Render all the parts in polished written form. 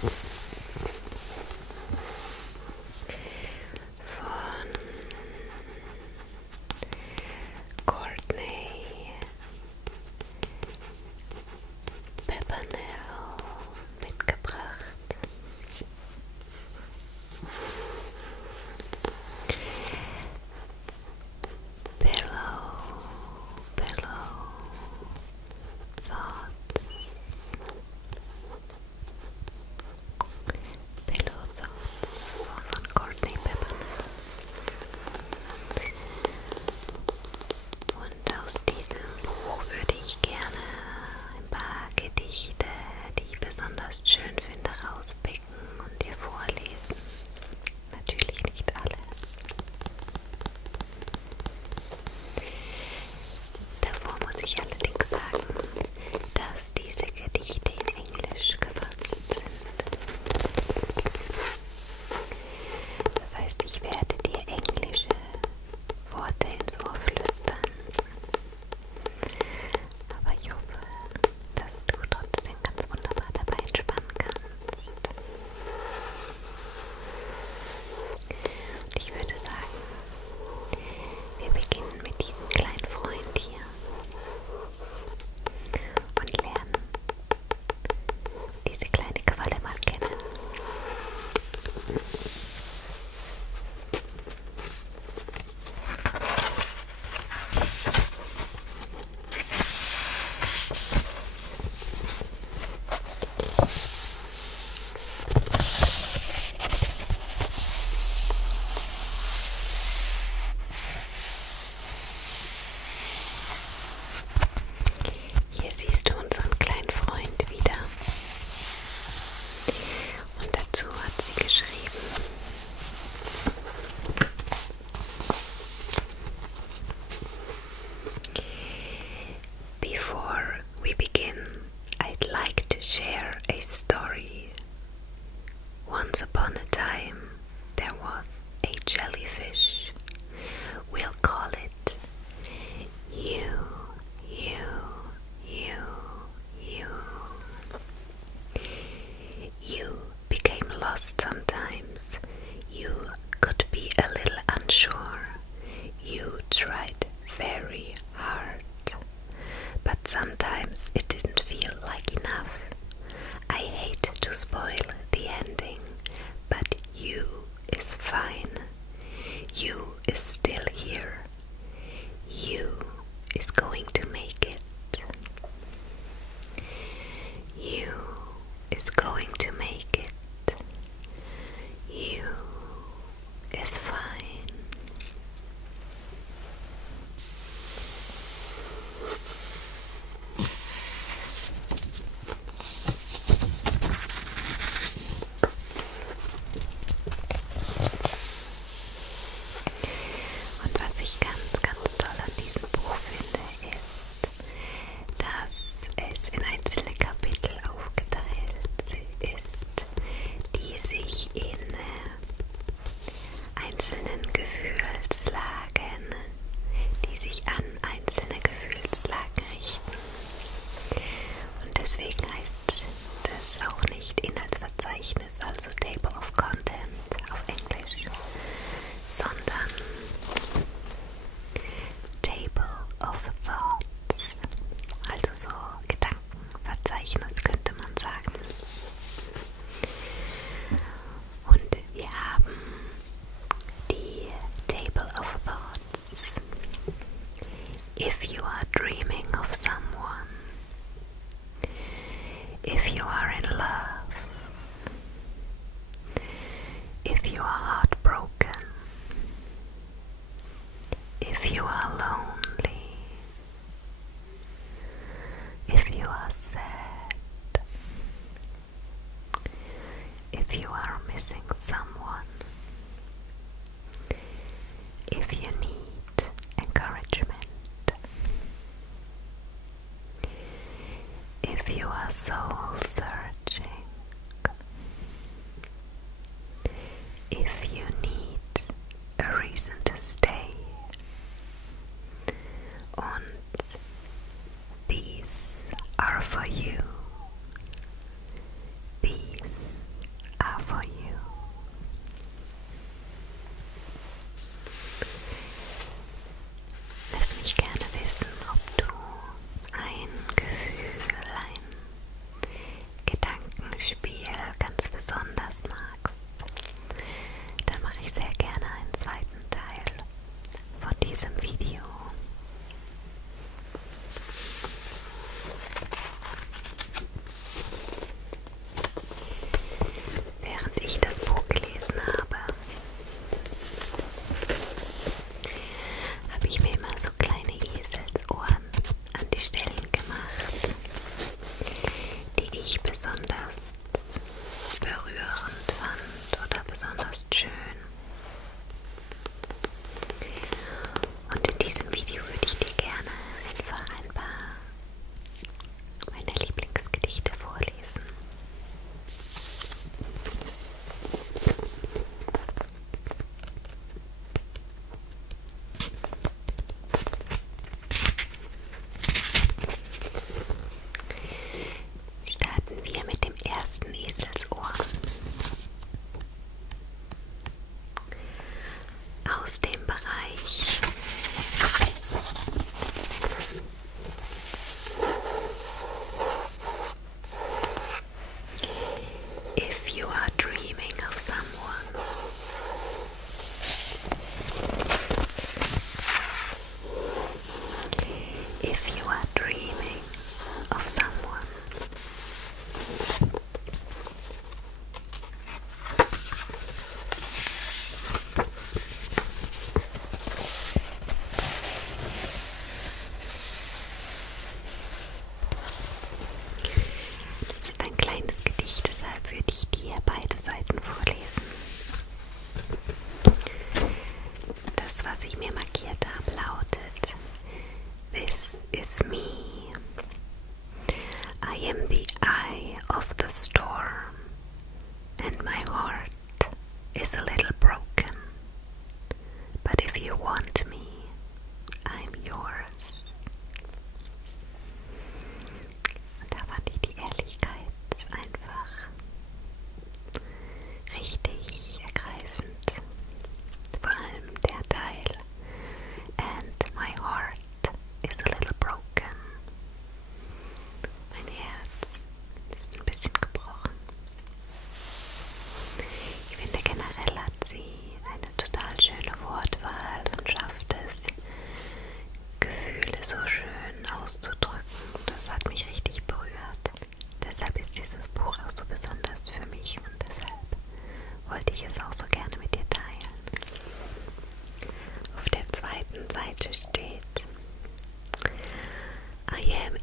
von Courtney Peppernell mitgebracht. Pillow Thoughts. Pillow Thoughts von Courtney Peppernell. Und aus diesem Buch würde ich gerne ein paar Gedichte, die ich besonders schön finde, rauspicken und dir vorlesen. Natürlich nicht alle. Davor muss ich allerdings sagen, dass diese Gedichte in Englisch gefasst sind. Das heißt, ich werde dir englische Worte ins Ohr flüstern. Aber ich hoffe, dass du trotzdem ganz wunderbar dabei entspannen kannst. Und ich würde sagen, wir beginnen mit diesem kleinen Freund hier und lernen diese kleine Qualle mal kennen. Hier siehst du unseren kleinen Freund wieder. Und dazu hat sie geschrieben: Before we begin, I'd like to share a story. Once upon a time, there was a jellyfish. We'll call it you. You became lost sometimes. You could be a little unsure. You tried very hard. But sometimes it didn't feel like enough. I hate to spoil the ending, but you is fine. You is still here. You is going to make it. You is going to make it. You is fine. Und was ich ganz, ganz toll an diesem Buch finde, ist, dass es in einzelne Kapitel aufgeteilt ist, die sich in einzelnen Gefühlslagen, die sich an einzelne Gefühlslagen richten. Und deswegen heißt das auch nicht Inhaltsverzeichnis, also Table of Content auf Englisch, sondern Table of Thoughts, also so Gedankenverzeichnis könnte man sagen. Und wir haben die Table of Thoughts. If you are dreaming of someone, if you are in love, if you are heartbroken, if you are lonely, if you are sad, if you are missing someone, if you need encouragement, if you are soul searching, if you need a reason to stay, und these are for you. These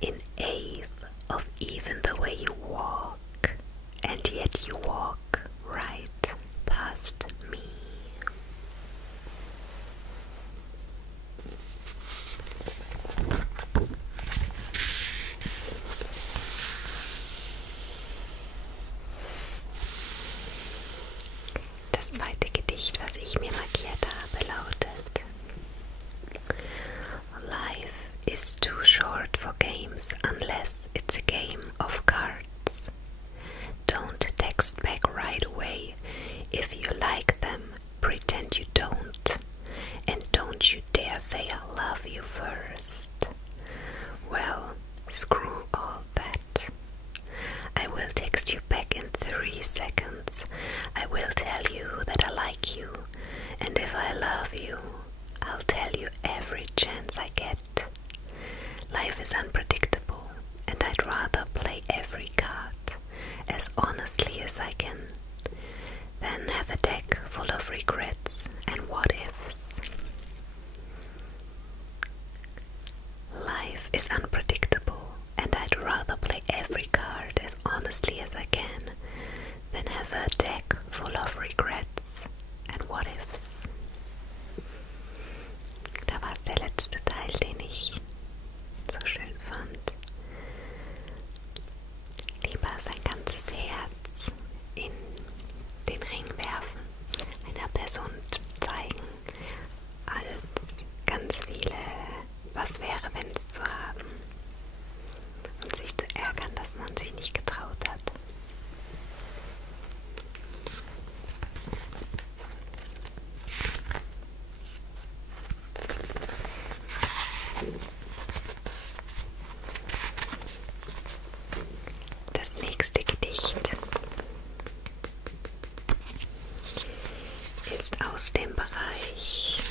in awe of even the way you walk, and yet you walk right past me. Das zweite Gedicht, was ich mir markiert habe, lautet: Life is too short for games unless it's a game of cards. Don't text back right away. If you like them, pretend you don't. And don't you dare say I love you first. Well, screw all that. I will text you back in 3 seconds. I will tell you that I like you. And if I love you, I'll tell you every chance I get. Life is unpredictable, and I'd rather play every card as honestly as I can than have a deck full of regrets and what-ifs. Life is unpredictable, and I'd rather play every card as honestly as I can than have a deck full of regrets and what-ifs. Da war es der letzte Teil, den ich so schön fand. Lieber sein ganzes Herz in den Ring werfen, einer Person zeigen, als ganz viele was wäre, wenn es zu haben und sich zu ärgern, dass man sich nicht getraut hat. Das nächste Gedicht ist aus dem Bereich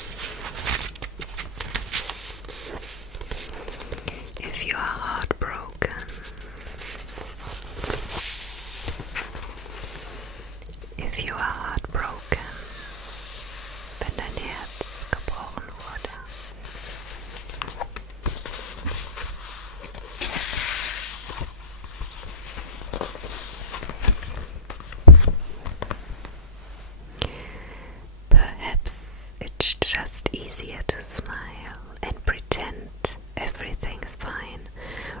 If you are heartbroken. If you are heartbroken, wenn dein Herz gebrochen wurde. Perhaps it's just easier to smile and pretend everything's fine,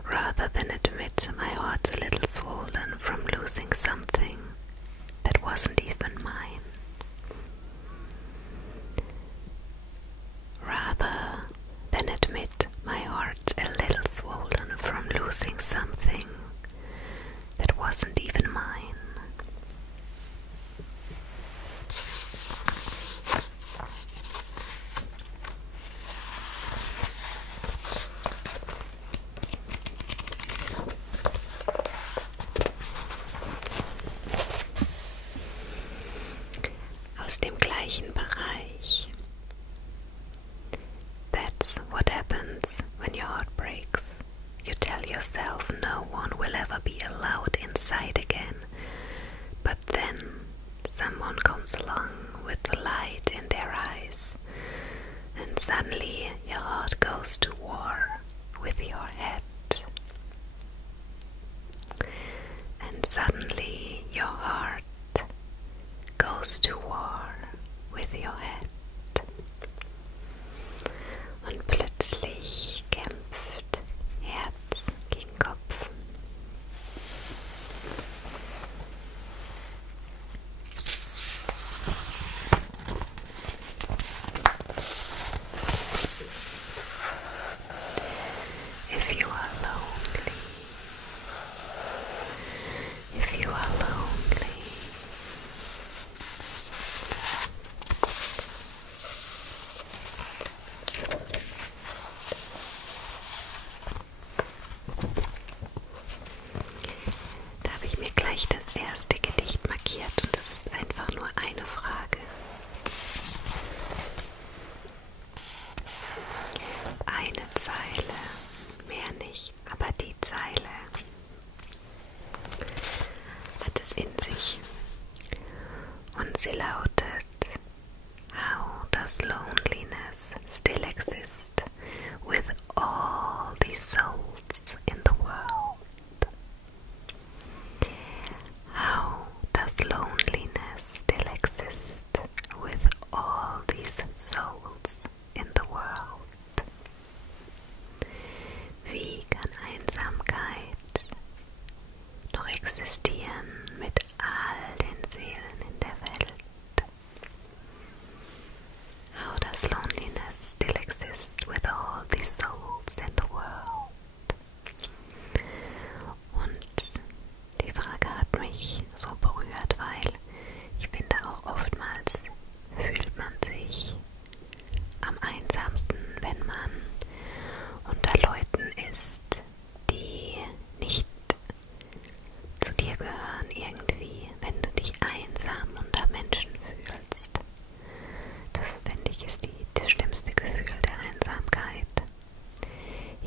rather than admit my heart's a little swollen from losing something that wasn't even mine. Rather than admit my heart's a little swollen from losing something that wasn't even mine.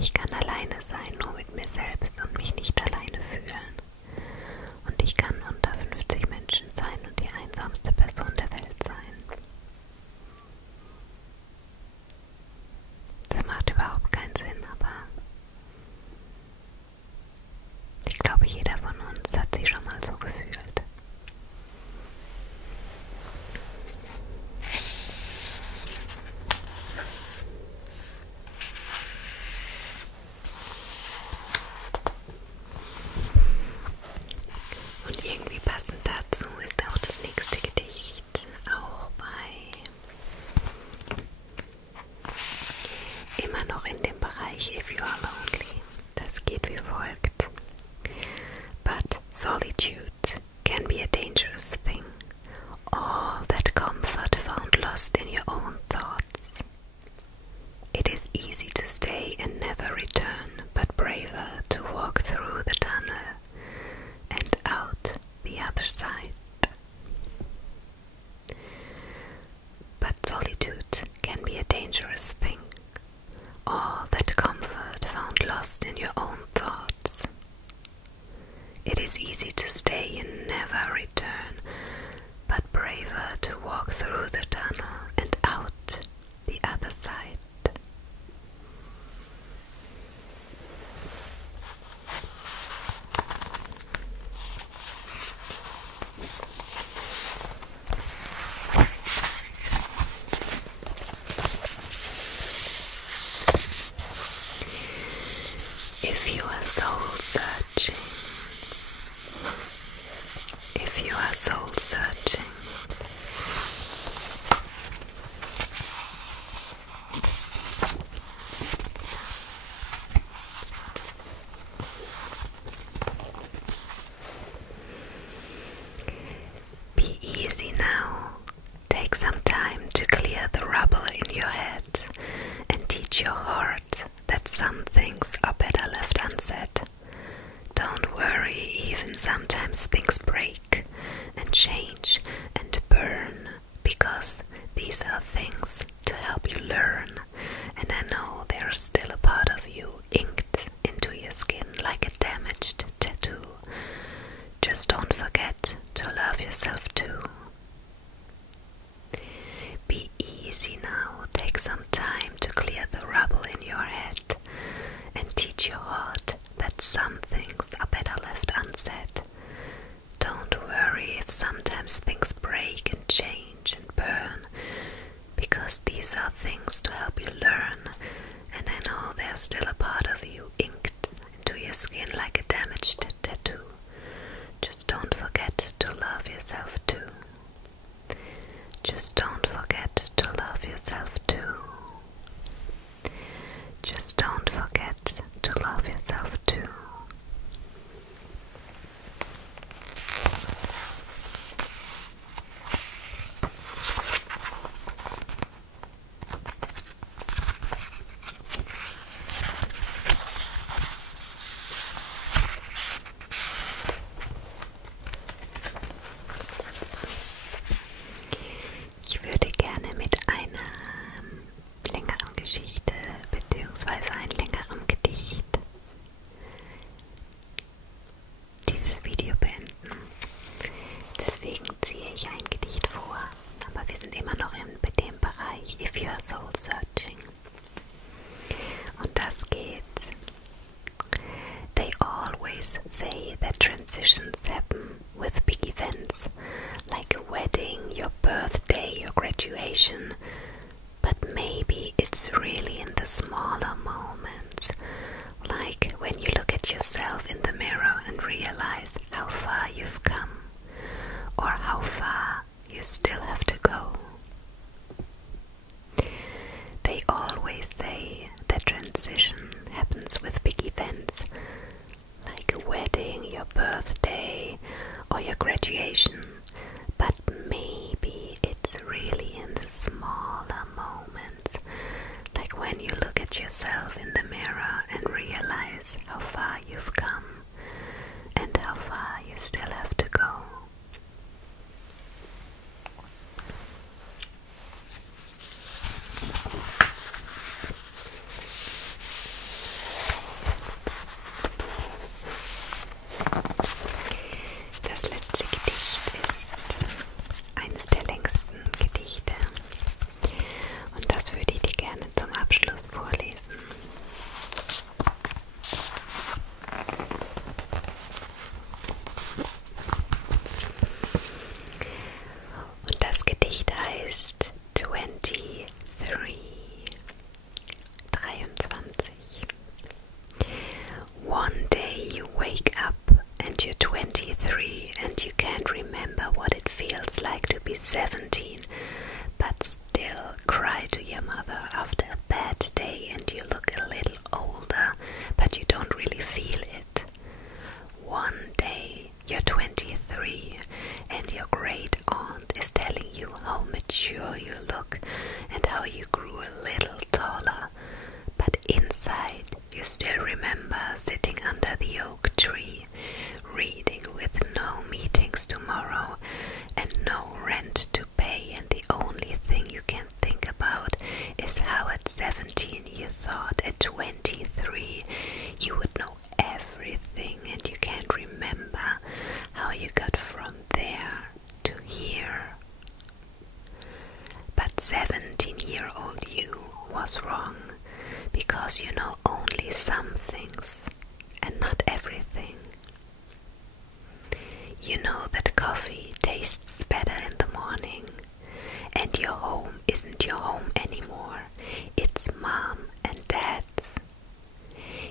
Ich kann alleine sein, nur mit mir selbst und mich nicht alleine fühlen. Und ich kann unter 50 Menschen sein und die einsamste Person der Welt sein. Das macht überhaupt keinen Sinn, aber ich glaube, jeder von uns hat sich schon mal so gefühlt. Und irgendwie passend dazu ist auch das nächste Gedicht, auch immer noch in dem Bereich If You Are Lonely. Das geht wie folgt. But solitude can be a dangerous thing. All that comfort found lost in your own thoughts. It is easy to stay and never return, but braver to walk through the tunnel and out the other side. But solitude can be a dangerous thing. All that comfort found lost in your own thoughts. It is easy to stay and never return, but braver to walk through the tunnel and out the other side. If you are soul searching, if you are soul searching, be easy now. Take some time to clear the rubble in your head and teach your heart that some things are better left unsaid. Don't worry, even sometimes things break and change and burn, because these are things to help you learn, and I know there's still a part of you inked into your skin like a damaged tattoo. Just don't forget to love yourself too. Be easy now, take some time to clear the rubble in your head and teach your heart that some things are better left unsaid. Don't worry if sometimes things break and change and burn, because these are things to help you learn, and I know there's still a part of you inked into your skin like a damaged tattoo. Just don't forget to love yourself too. Just don't forget to love yourself too. Just don't forget to love yourself too. Ich würde gerne mit einer längeren Geschichte bzw. einem längeren Gedicht dieses Video beenden. Deswegen ziehe ich ein Gedicht vor, aber wir sind immer noch in dem Bereich If You Are Soul Searching. Und das geht. They always say that transitions happen with big events, like a wedding, your birthday, your graduation, but maybe it's really in the smaller moments, like when you look at yourself in the mirror and realize how far you've come, or how far you still have to go. They always say that transition happens with big events, like a wedding, your birthday, or your graduation, but maybe it's really in the smaller moments, like when you look at yourself in the mirror and realize how far you've come and how far you still have to go.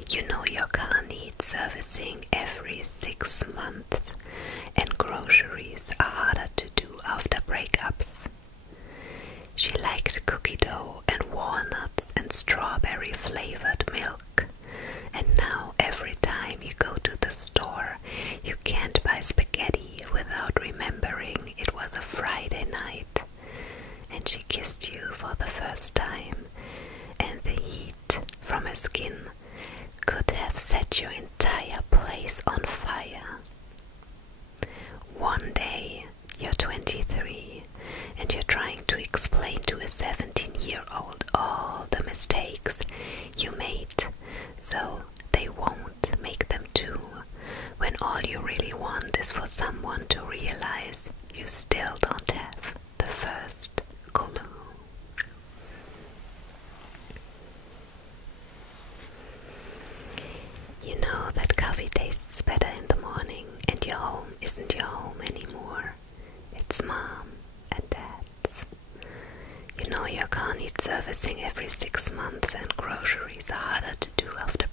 You know your car needs servicing every 6 months, and groceries are harder to do after breakups. She liked cookie dough and walnuts and strawberry flavored milk, and now every time you go to the store, you can't buy spaghetti without remembering it was a Friday night, and she kissed you for the first time, and the heat from her skin could have set your entire place on fire. One day you're 23 and you're trying to explain to a 17-year-old all the mistakes you made so they won't make them too, when all you really want is for someone to realize you still don't have the first clue. You know that coffee tastes better in the morning and your home isn't your home anymore. It's mom and dad's. You know your car needs servicing every 6 months and groceries are harder to do after